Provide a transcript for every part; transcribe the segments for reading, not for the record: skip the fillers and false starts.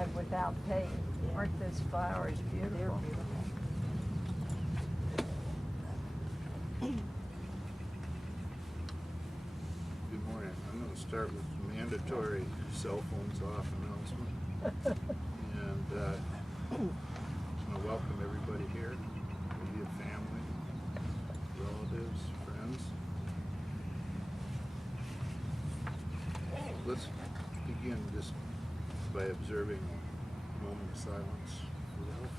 and without pain. Aren't those flowers beautiful? They're beautiful. Good morning. I'm going to start with the mandatory cell phones off announcement. And I want to welcome everybody here, immediate family, relatives, friends. Let's begin just by observing a moment of silence for Ralph.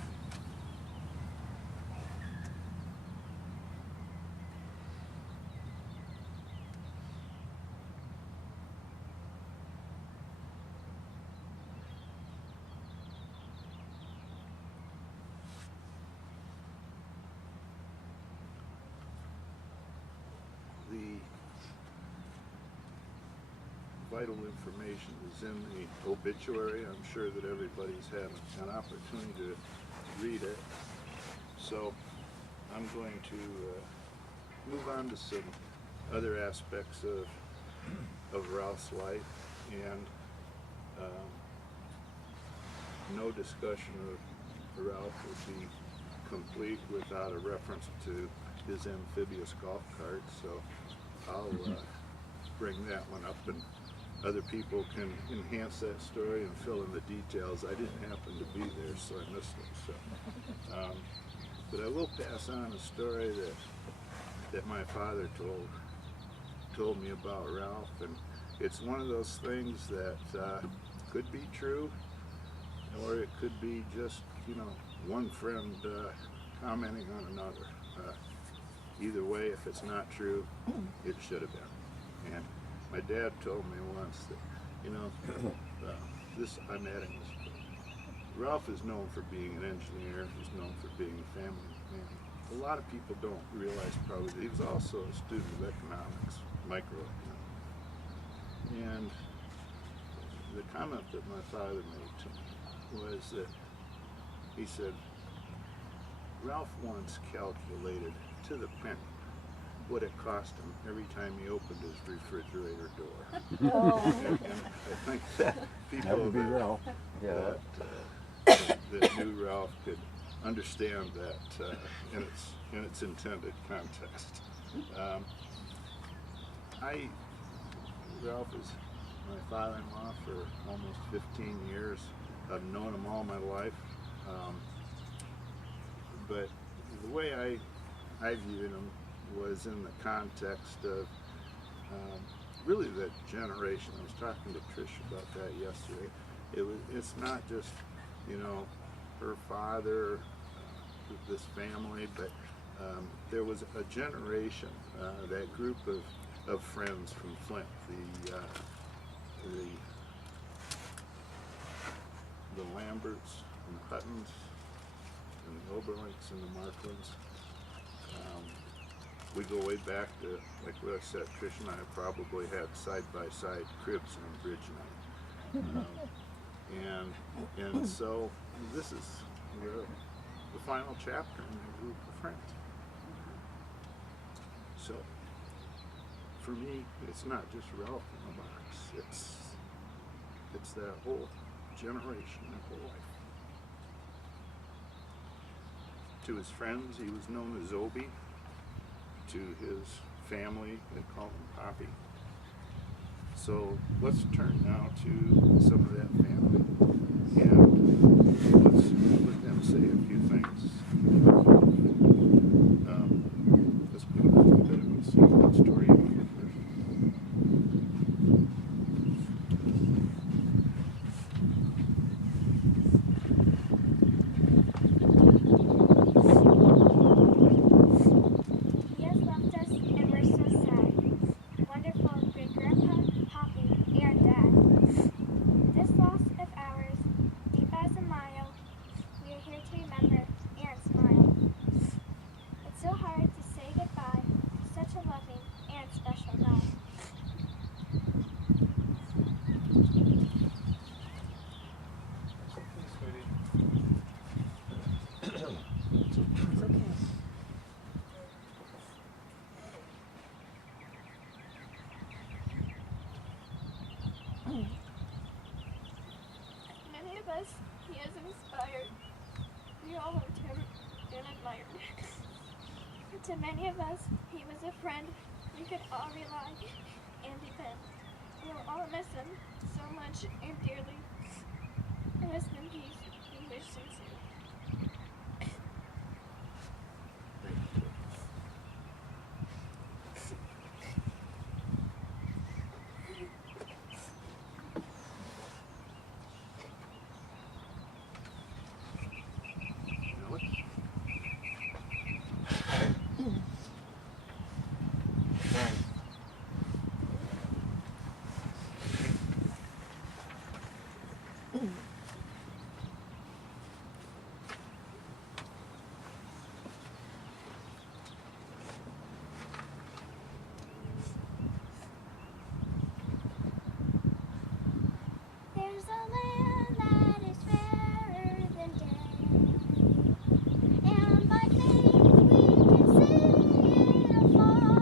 The vital information is in the obituary. I'm sure that everybody's had an opportunity to read it. So I'm going to move on to some other aspects of Ralph's life, and no discussion of Ralph would be complete without a reference to his amphibious golf cart. So I'll bring that one up, and other people can enhance that story and fill in the details. I didn't happen to be there, so I missed it. So, but I will pass on a story that my father told me about Ralph, and it's one of those things that could be true, or it could be just, you know, one friend commenting on another. Either way, if it's not true, it should have been. And my dad told me once that, you know, I'm adding this. Ralph is known for being an engineer. He's known for being a family man. A lot of people don't realize probably that he was also a student of economics, microeconomics. And the comment that my father made to me was that he said, Ralph once calculated to the penny what it cost him every time he opened his refrigerator door. Oh. And I think that That people would be Ralph. Yeah. that knew Ralph could understand that in its intended context. Ralph is my father-in-law for almost 15 years. I've known him all my life. But the way I viewed him was in the context of really the generation. I was talking to Trish about that yesterday. It's not just, you know, her father, this family, but there was a generation, that group of friends from Flint, the Lamberts and the Huttons and the Oberlinks and the Marklins. We go way back to, like what I said, Trish and I probably had side-by-side cribs on bridge night. And so this is the final chapter in that group of friends. So for me, it's not just Ralph in the box. It's that whole generation, that whole life. To his friends, he was known as Obie. To his family, they call him Poppy. So let's turn now to some of that family, and let's let them say a few things. Let's put a little bit of a secret story in here. He has left us, and we're so sad. Wonderful great grandpa, Poppy, and Dad. This loss us, he has inspired. We all loved him and admired. To many of us, he was a friend we could all rely and depend. We will all miss him so much and dearly. Rest in peace, we wish sincerely. There's a land that is fairer than day, and by faith we can see it afar.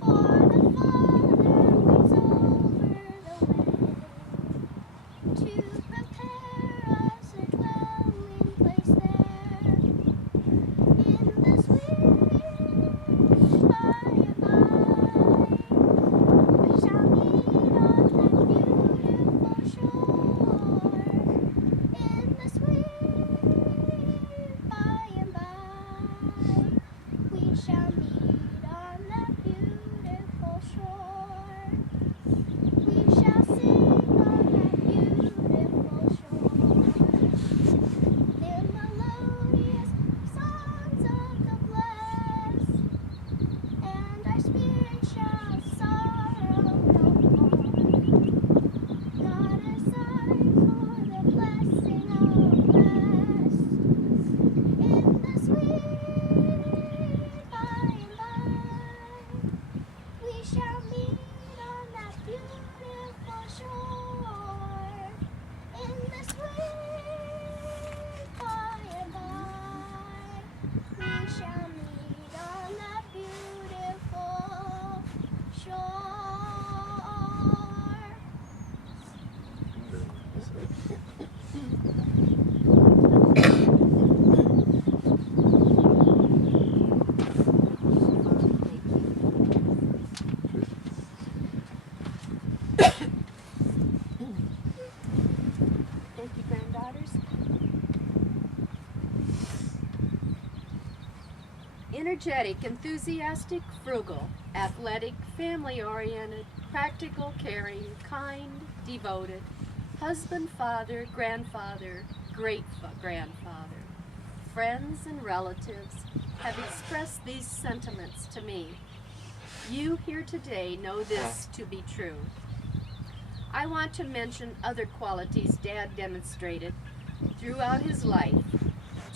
For the Father waits over the way to prepare us a dwelling place there, in the sweet by and by. We shall meet on that beautiful shore, in the sweet by and by. We shall meet on that beautiful shore. We shall sing on that beautiful shore the melodious songs of the blessed, and our spirit shall sorrow no more. Not a sigh for the blessing of rest, in the sweet by and by. We shall meet on that beautiful shore, in the sweet by and by. We shall meet on that beautiful shore. Thank you, granddaughters. Energetic, enthusiastic, frugal, athletic, family-oriented, practical, caring, kind, devoted, husband, father, grandfather, great-grandfather. Friends and relatives have expressed these sentiments to me. You here today know this to be true. I want to mention other qualities Dad demonstrated throughout his life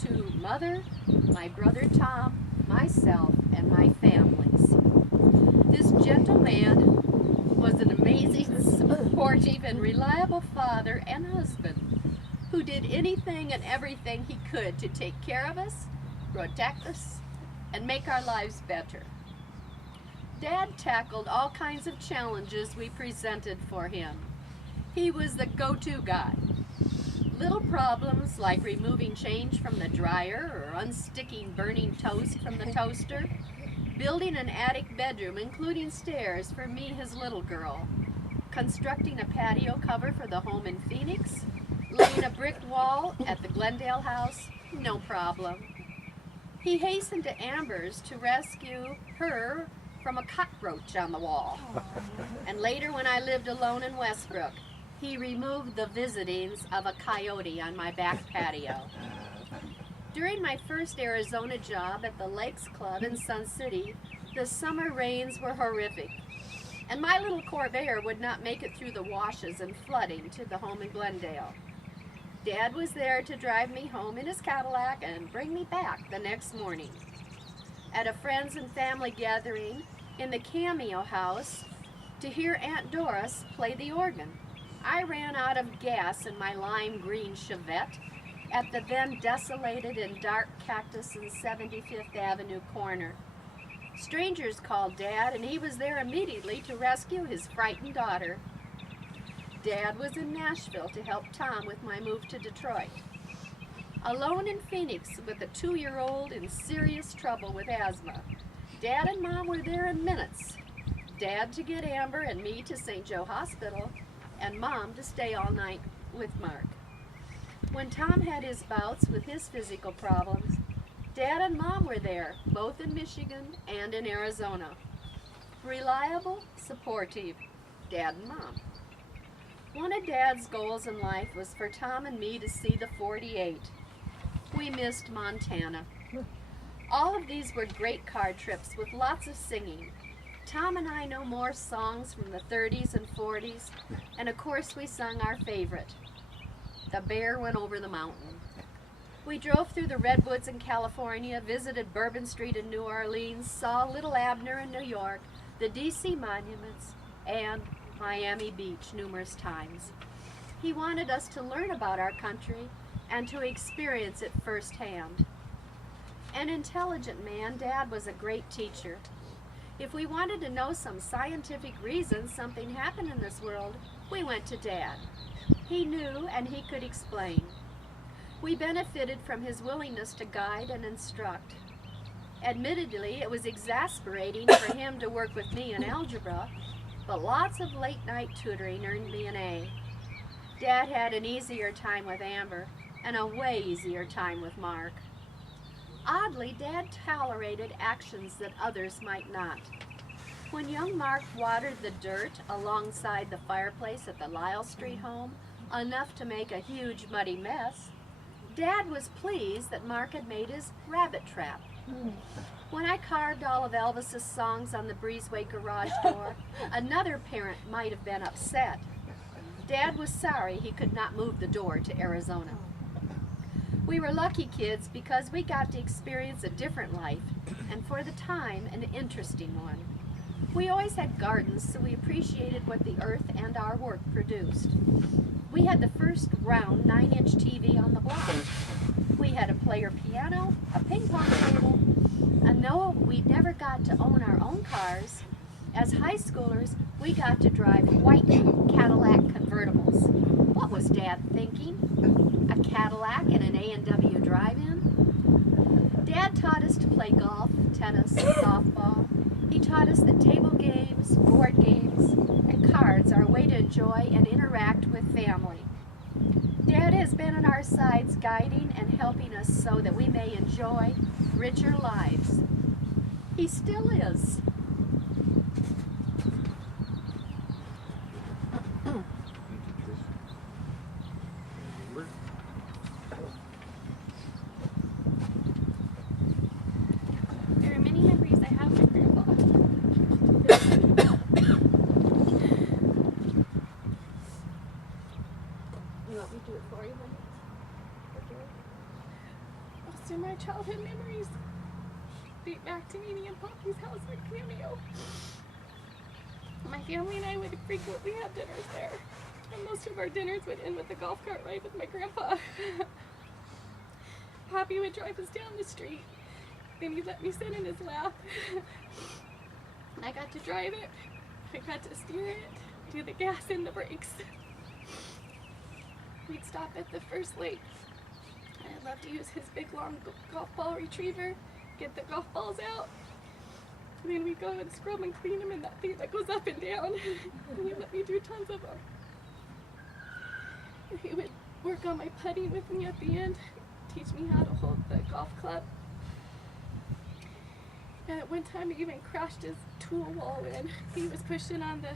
to Mother, my brother Tom, myself, and my families. This gentleman was an amazing, supportive, and reliable father and husband who did anything and everything he could to take care of us, protect us, and make our lives better. Dad tackled all kinds of challenges we presented for him. He was the go-to guy. Little problems like removing change from the dryer or unsticking burning toast from the toaster, building an attic bedroom including stairs for me, his little girl, constructing a patio cover for the home in Phoenix, laying a brick wall at the Glendale house, no problem. He hastened to Amber's to rescue her from a cockroach on the wall. And later, when I lived alone in Westbrook, he removed the visitings of a coyote on my back patio. During my first Arizona job at the Lakes Club in Sun City, the summer rains were horrific, and my little Corvair would not make it through the washes and flooding to the home in Glendale. Dad was there to drive me home in his Cadillac and bring me back the next morning. At a friends and family gathering in the Cameo house to hear Aunt Doris play the organ, I ran out of gas in my lime green Chevette at the then desolated and dark Cactus and 75th Avenue corner. Strangers called Dad, and he was there immediately to rescue his frightened daughter. Dad was in Nashville to help Tom with my move to Detroit. Alone in Phoenix with a 2-year-old in serious trouble with asthma, Dad and Mom were there in minutes. Dad to get Amber and me to St. Joe Hospital, and Mom to stay all night with Mark. When Tom had his bouts with his physical problems, Dad and Mom were there, both in Michigan and in Arizona. Reliable, supportive, Dad and Mom. One of Dad's goals in life was for Tom and me to see the 48. We missed Montana. All of these were great car trips with lots of singing. Tom and I know more songs from the 30s and 40s, and of course we sung our favorite, The Bear Went Over the Mountain. We drove through the redwoods in California, visited Bourbon Street in New Orleans, saw Little Abner in New York, the DC monuments, and Miami Beach numerous times. He wanted us to learn about our country and to experience it firsthand. An intelligent man, Dad was a great teacher. If we wanted to know some scientific reason something happened in this world, we went to Dad. He knew and he could explain. We benefited from his willingness to guide and instruct. Admittedly, it was exasperating for him to work with me in algebra, but lots of late-night tutoring earned me an A. Dad had an easier time with Amber and a way easier time with Mark. Oddly, Dad tolerated actions that others might not. When young Mark watered the dirt alongside the fireplace at the Lyle Street home, enough to make a huge muddy mess, Dad was pleased that Mark had made his rabbit trap. When I carved all of Elvis's songs on the breezeway garage door, another parent might have been upset. Dad was sorry he could not move the door to Arizona. We were lucky kids because we got to experience a different life, and for the time, an interesting one. We always had gardens, so we appreciated what the earth and our work produced. We had the first round 9-inch TV on the block. We had a player piano, a ping pong table, and though we never got to own our own cars, as high schoolers, we got to drive white Cadillac convertibles. What was Dad thinking? A Cadillac and an A&W drive-in? Dad taught us to play golf, tennis, softball. He taught us that table games, board games, and cards are a way to enjoy and interact with family. Dad has been on our sides guiding and helping us so that we may enjoy richer lives. He still is. There are many memories I have with Grandpa. You want me to do it for you? Most of my childhood memories date back to meeting in Poppy's house with Cameo. My family and I would frequently have dinners there, and most of our dinners would end with a golf cart ride with my grandpa. Poppy would drive us down the street, then he'd let me sit in his lap. I got to drive it, I got to steer it, do the gas and the brakes. We'd stop at the first lake, and I'd love to use his big long golf ball retriever, get the golf balls out, and then we'd go and scrub and clean them in that thing that goes up and down, and he'd let me do tons of them. And he would work on my putting with me at the end, teach me how to hold the golf club. And at one time he even crashed his tool wall in. He was pushing on the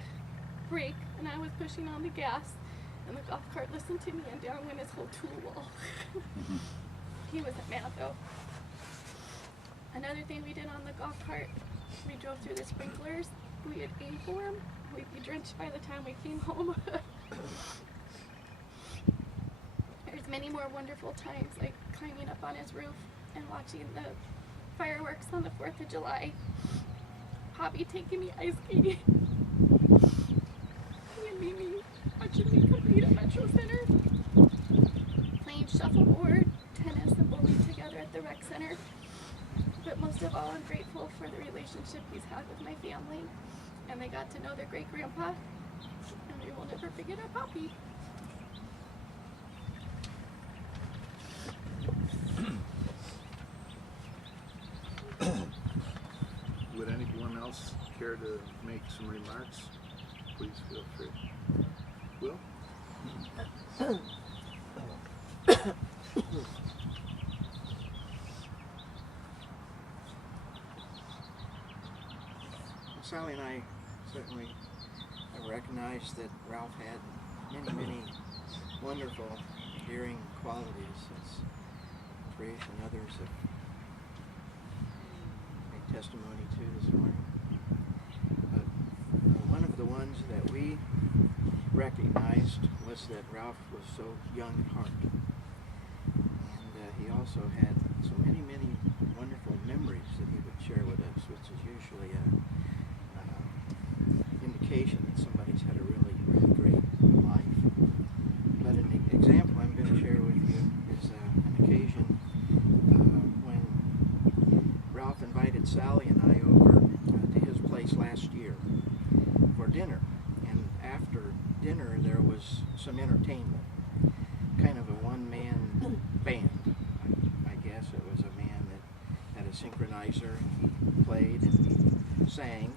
brake and I was pushing on the gas, and the golf cart listened to me and down went his whole tool wall. He wasn't mad though. Another thing we did on the golf cart, we drove through the sprinklers. We had aim for them. We'd be drenched by the time we came home. There's many more wonderful times, like climbing up on his roof and watching the fireworks on the 4th of July. Poppy taking me ice skating. And Mimi watching me compete at Metro Center. Playing shuffleboard, tennis, and bowling together at the rec center. But most of all, I'm grateful for the relationship he's had with my family. And they got to know their great grandpa. And They will never forget our puppy. Would anyone else care to make some remarks? Please feel free. Will? Sally and I certainly have recognized that Ralph had many wonderful, endearing qualities, as Trish and others have made testimony to this morning. But one of the ones that we recognized was that Ralph was so young at heart. And he also had so many wonderful memories that he would share with us, which is usually a indication that somebody's had a really great life. But an example I'm going to share with you is an occasion when Ralph invited Sally and I over to his place last year for dinner. And after dinner there was some entertainment, kind of a one-man band. I guess it was a man that had a synchronizer. He played and he sang.